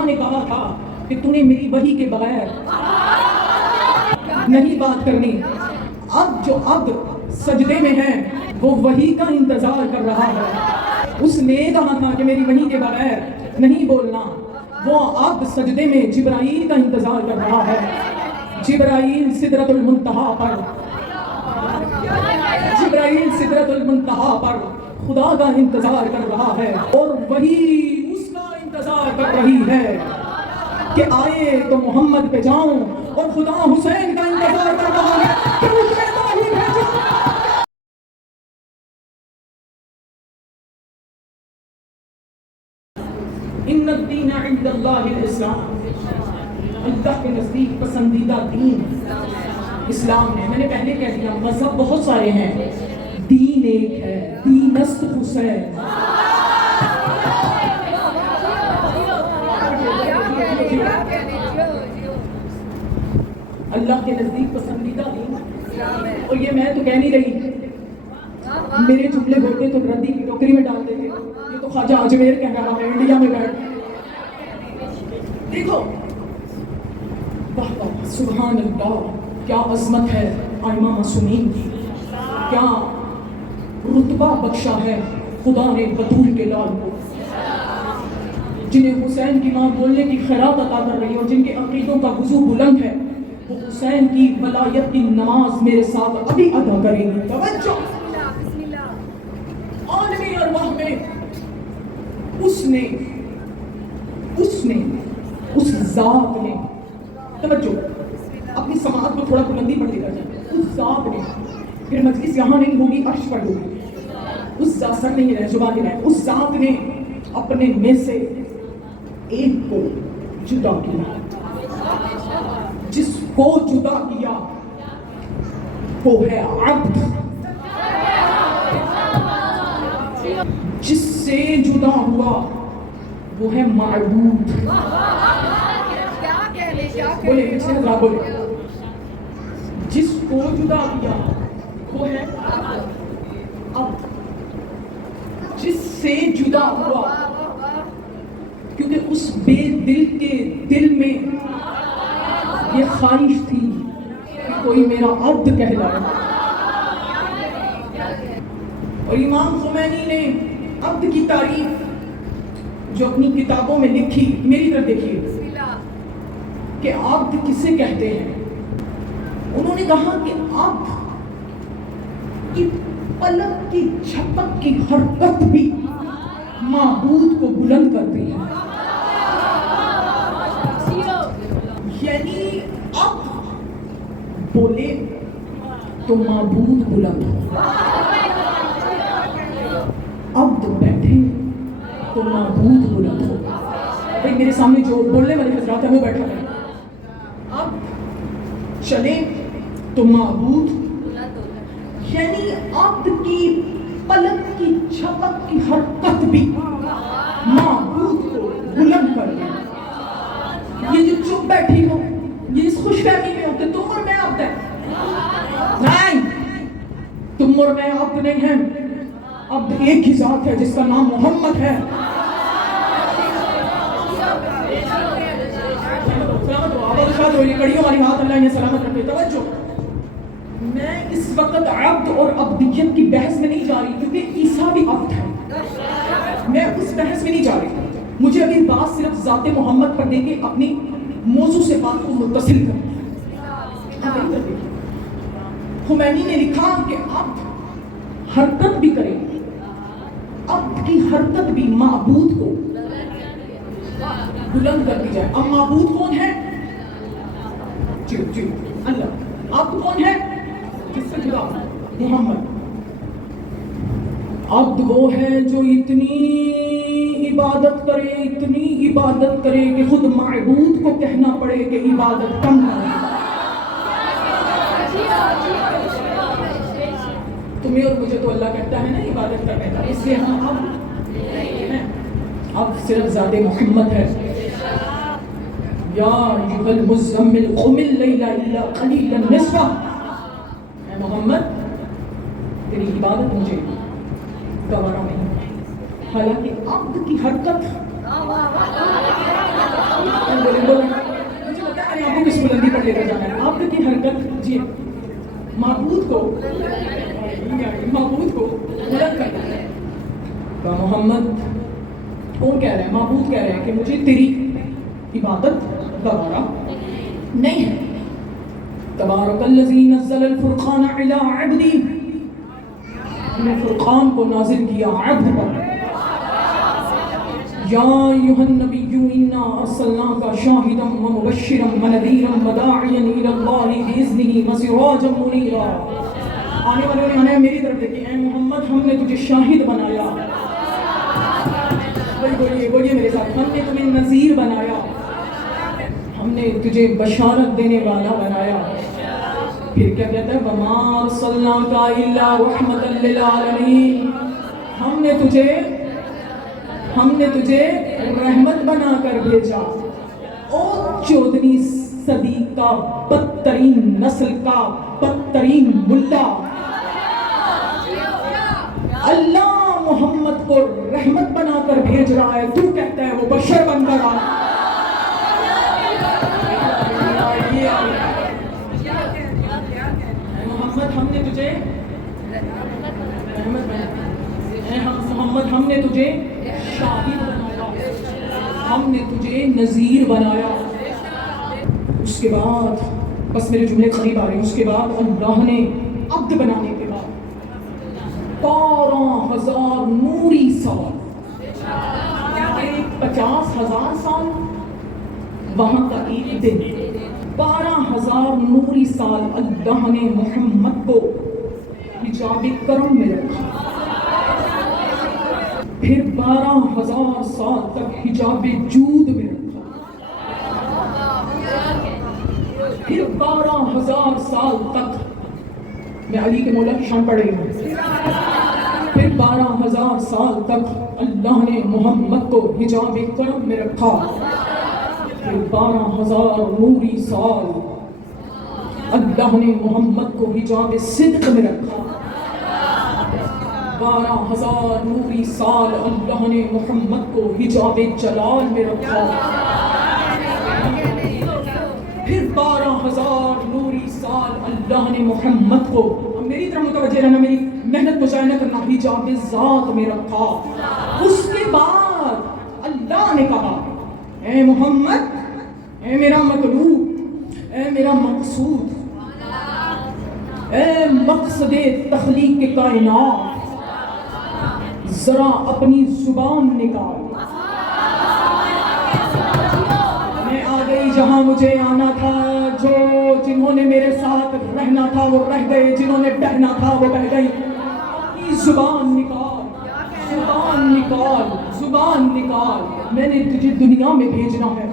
خدا نے کہا تھا کہ تو نے میری وحی کے بغیر نہیں بات کرنی. اب جو عبد سجدے میں ہے وہ وحی کا انتظار کر رہا ہے. اس نے کہا تھا کہ میری وحی کے بغیر نہیں بولنا. وہ عبد سجدے میں جبرائیل کا انتظار کر رہا ہے. جبرائیل سدرۃ المنتہا پر خدا کا انتظار کر رہا ہے اور وہی اس کا انتظار کر رہی ہے کہ آئے تو محمد پہ جاؤں, اور خدا حسین کا انتظار کر رہا ہے کہ اسے وحی بھیجو. ان الدین عند اللہ الاسلام, اللہ کے نزدیک پسندیدہ دین اسلام ہے. میں نے پہلے کہہ دیا مذہب بہت سارے ہیں, دین ایک ہے, دین است حسین. اللہ کے نزدیک پسندیدہ دین, اور یہ میں تو کہہ نہیں رہی, میرے جملے ہوتے تو ردی کی ٹوکری میں ڈال دیتے. یہ تو خواجہ اجمیر کہہ رہا ہے انڈیا میں بیٹھ. دیکھو سبحان اللہ, کیا عظمت ہے ائمہ معصومین کی, کیا رتبہ بخشا ہے خدا نے بطول کے لال کو, جنہیں حسین کی ماں بولنے کی خیرات عطا کر رہی ہے اور جن کے عقیدوں کا وضو بلند ہے. وہ حسین کی ولایت کی نماز میرے ساتھ ابھی ادا کریں گے. توجہ, عالمی ارواح میں اس ذات نے, توجہ اپنی سماعت کو تھوڑا بلندی پر لے کر جائیں, اس ذات نے, پھر مجلس یہاں نہیں ہوگی عرش پر ہوگی, اس ذات سر نہیں رہے زبان نہیں رہے, اس ذات نے اپنے میں سے ایک کو جدا کیا. جس کو جدا کیا وہ ہے عبد, جس سے جدا ہوا وہ ہے معبود. بولے ایک سے نظر بولے, جس کو جدا کیا وہ ہے عبد, جس سے جدا ہوا, کیونکہ اس بے دل کے دل میں یہ خواہش تھی کہ کوئی میرا عبد کہلائے. اور امام خمینی نے عبد کی تعریف جو اپنی کتابوں میں لکھی, میری طرف دیکھیے کہ عبد کسے کہتے ہیں. انہوں نے کہا کہ عبد کی پلک کی جھپک کی حرکت بھی معبود کو بلند کرتی ہے. یعنی عبد بولے تو معبود بلند ہو, عبد بیٹھے تو معبود بلند ہو. بھائی میرے سامنے جو بولنے والے حضرات ہیں وہ بیٹھا ہے, عبد چلے تو معبود, یعنی عبد کی پلک کی جھپک کی حرکت بھی معبود کو بلند کر دے. یہ جو چپ بیٹھی ہو, یہ اس خوش فہمی میں ہو کہ تم اور میں عبد ہیں. نہیں, تم اور میں عبد نہیں ہیں. عبد ایک ہی ذات ہے جس کا نام محمد ہے. سلامت ہو, آواز شاد ہو, یہ کڑیوں والی ہاتھ اللہ انہیں سلامت رکھے. توجہ, میں اس وقت عبد اور عبدیت کی بحث میں نہیں جا رہی, کیونکہ عیسیٰ بھی عبد ہے. میں اس بحث میں نہیں جا رہی. مجھے ابھی بات صرف ذات محمد پر دے کے اپنی موضوع سے بات کو متصل کریں. خمینی نے لکھا کہ عبد حرکت بھی کرے, عبد کی حرکت بھی معبود کو بلند کر دی جائے. اب معبود کون ہے؟ جی اللہ. عبد کون ہے؟ جس سے جدا محمد. عبد وہ ہے جو اتنی عبادت کرے کہ خود معبود کو کہنا پڑے کہ عبادت کم ہے. تمہیں اور مجھے تو اللہ کہتا ہے نا عبادت کا کہتا ہے, اس لیے ہم اب صرف ذات محمد ہے. یا ایھا المزمل قم اللیل الا قلیلا نصفہ, اے محمد تیری عبادت مجھے گوارا نہیں. حالانکہ عبد کی حرکت بولے بولے مجھے بتا میں نے آپ کو کس بلندی پر لے کر جانا ہے. عبد کی حرکت جی معبود کو بلند کرنا ہے. تو محمد کون کہہ رہے ہیں؟ معبود کہہ رہے ہیں کہ مجھے تیری عبادت گوارا نہیں ہے. تبارک الذی نزل الفرقان علی عبدی، نے فرقان کو نازل کیا عبد پر. یا ایھا النبی انا ارسلناک شاہدا ومبشرا ونذیرا وداعیا الی اللہ باذنہ وسراجا منیرا. آنے والے نے آنا ہے میری طرف دیکھیں. اے محمد ہم نے تجھے شاہد بنایا. بولیے میرے ساتھ. ہم نے تمہیں نذیر بنایا، ہم نے تجھے بشارت دینے والا بنایا. پھر کیا کہتا ہے؟ وما ارسلناک الا رحمۃ للعالمین. ہم نے تجھے رحمت بنا کر بھیجا. اور 14ویں صدی کا بدترین نسل کا بدترین ملا اللہ محمد کو رحمت بنا کر بھیج رہا ہے. تو کہتا ہے وہ بشر بن کر آ. محمد ہم نے تجھے رحمت بنایا. محمد ہم نے تجھے شاہد بنایا، ہم نے تجھے نذیر بنایا. اس کے بعد بس میرے جملے قریب آ رہے ہیں. اس کے بعد اللہ نے عبد بنانے کے بعد 12,000 نوری سال، 50,000 سال وہاں کا ایک دن، 12,000 نوری سال اللہ نے محمد کو حجاب کرم میں رکھا. پھر 12,000 سال تک حجاب جود میں رکھا. پھر 12,000 سال تک میں علی کے مولا کی شان پڑھ رہی ہوں. پھر 12,000 سال تک اللہ نے محمد کو حجاب کرم میں رکھا. پھر 12,000 نوری سال اللہ نے محمد کو حجاب صدق میں رکھا. 12,000 نوری سال اللہ نے محمد کو حجاب جلال میں رکھا. پھر 12,000 نوری سال اللہ نے محمد کو، میری طرح متوجہ رہنا، میری محنت کو ضائع نہ کرنا، حجاب ذات میں رکھا. اس کے بعد اللہ نے کہا اے محمد، اے میرا مطلوب، اے میرا مقصود، اے مقصد تخلیق کائنات، ذرا اپنی زبان نکال. میں آ گئی جہاں مجھے آنا تھا. جنہوں نے میرے ساتھ رہنا تھا وہ رہ گئے، جنہوں نے بہنا تھا وہ بہ گئی. اپنی زبان نکال، زبان نکال، زبان نکال. میں نے تجھے دنیا میں بھیجنا ہے.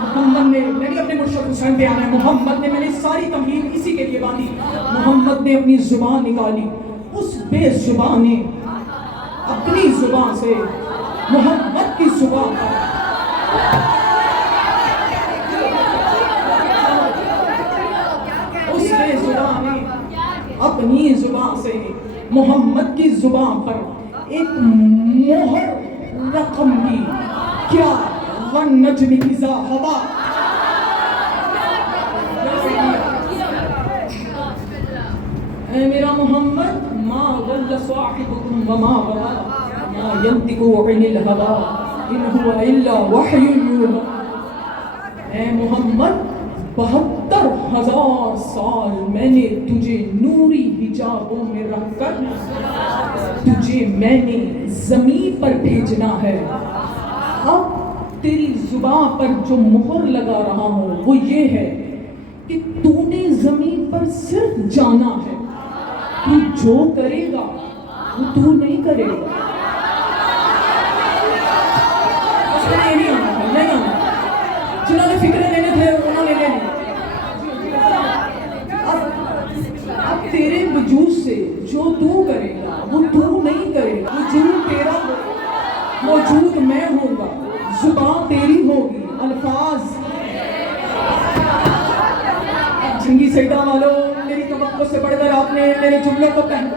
محمد نے، میں نے اپنے مرشد حسین پہ آنا ہے. محمد نے، میں نے ساری تمہید اسی کے لیے باندھی. محمد نے اپنی زبان نکالی. اس بے زبان نے اپنی زبان سے محمد کی زبان پر اس بے زبان نے اپنی زبان سے محمد کی زبان پر ایک مہر رقم دی. کیا؟ والنجم اذا ہوا. اے میرا محمد، ما ضل صاحبكم وما غوى ما ينطق عن الهوى ان هو الا وحی یوحی. اے محمد، 72,000 سال میں نے تجھے نوری حجابوں میں رکھ کر تجھے میں نے زمین پر بھیجنا ہے. اب تیری زبان پر جو مہر لگا رہا ہوں وہ یہ ہے کہ تو نے زمین پر صرف جانا ہے. تو جو کرے گا وہ تو نہیں کرے گا. اس میں یہ نہیں آنا، نہیں آنا. جنہوں نے فکریں لینے تھے انہوں نے لے لی. اب تیرے وجود سے جو تو کرے گا وہ تو نہیں کرے گا. وجود تیرا ہوگا، موجود میں ہوں گا. زبان تیری ہوگی، الفاظ. جنگی سیدہ والوں، میری توقع سے بڑھ کر آپ نے میرے جملوں کو پہنا.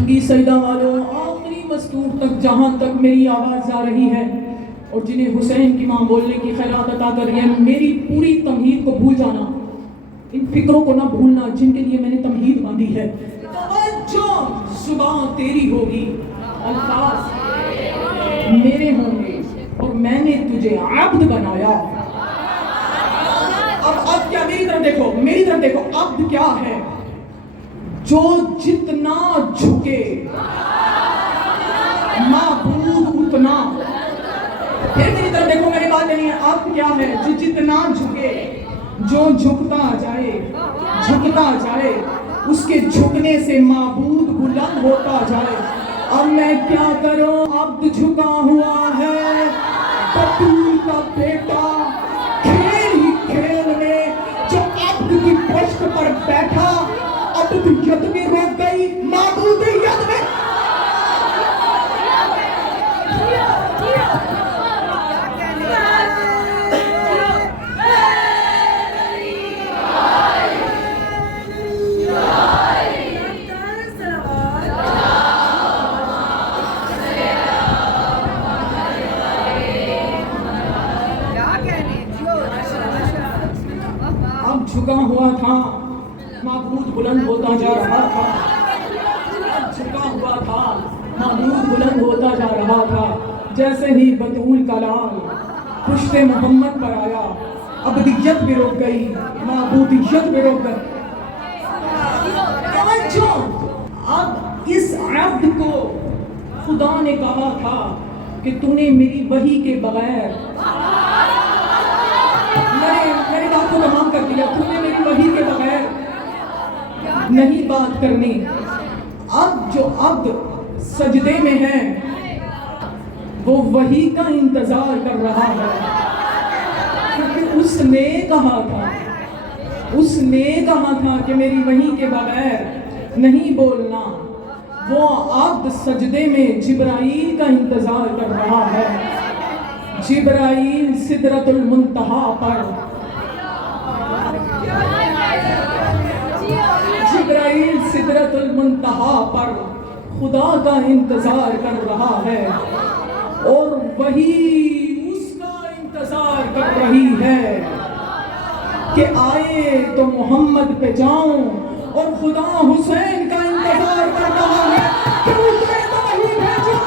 جنگی سجدہ والوں، آخری مستور تک جہاں تک میری آواز جا رہی ہے اور جنہیں حسین کی ماں بولنے کی خیرات عطا کر رہی ہے، میری پوری تمہید کو بھول جانا، ان فکروں کو نہ بھولنا جن کے لیے میں نے تمہید باندھی ہے. توجہ، زبان تیری ہوگی، الفاظ میرے ہوں گے، اور میں نے تجھے عبد بنایا. اب کیا، میری طرف دیکھو، میری طرف دیکھو. عبد کیا ہے؟ جو جتنا جھکے، معبود اتنا. پھر میری طرف دیکھو، میری بات نہیں ہے. عبد کیا ہے؟ جو جتنا جھکے، جو جھکتا جائے، جھکتا جائے، اس کے جھکنے سے معبود بلند ہوتا جائے. اب میں کیا کروں؟ عبد جھکا ہوا ہے، بطول کا بیٹا کھیل ہی کھیل میں جو عبد کی پشت پر بیٹھا، عبد ید میں روک گئی، معبود ید میں. جھکا ہوا تھا، معبود بلند ہوتا جا رہا تھا. جھکا ہوا تھا، معبود بلند ہوتا جا رہا تھا. جیسے ہی بطول کا لال پشت محمد پر آیا، ابدیت بھی رک گئی، معبودیت بھی رک گئی. اب اس عبد کو خدا نے کہا تھا کہ تو نے میری وحی کے بغیر، میری بات کو تمام کر دیا، تو نے میری وحی کے بغیر نہیں بات کرنی. اب جو عبد سجدے میں ہے وہ وحی کا انتظار کر رہا ہے، کیونکہ اس نے کہا تھا کہ میری وحی کے بغیر نہیں بولنا. وہ عبد سجدے میں جبرائیل کا انتظار کر رہا ہے. جبرائیل سدرۃ المنتہا پر، جبرائیل سدرۃ المنتہا پر خدا کا انتظار کر رہا ہے، اور وہی اس کا انتظار کر رہی ہے کہ آئے تو محمد پہ جاؤں، اور خدا حسین کا انتظار کر رہا ہے کہ اترے تو وہی بھیجو.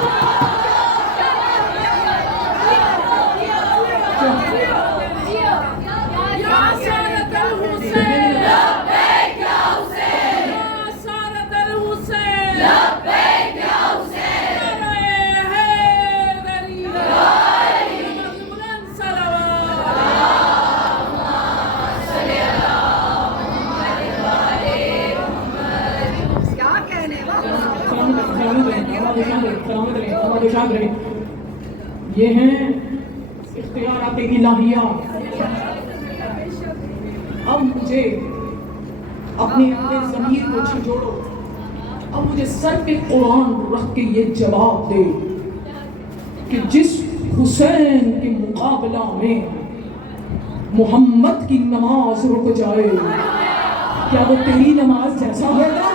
یہ ہیں اختیارات الہیہ. اب مجھے اپنے ضمیر کو جھنجھوڑو. اب مجھے سر پہ قرآن رکھ کے یہ جواب دے کہ جس حسین کے مقابلہ میں محمد کی نماز رک جائے، کیا وہ تیری نماز جیسا ہوگا؟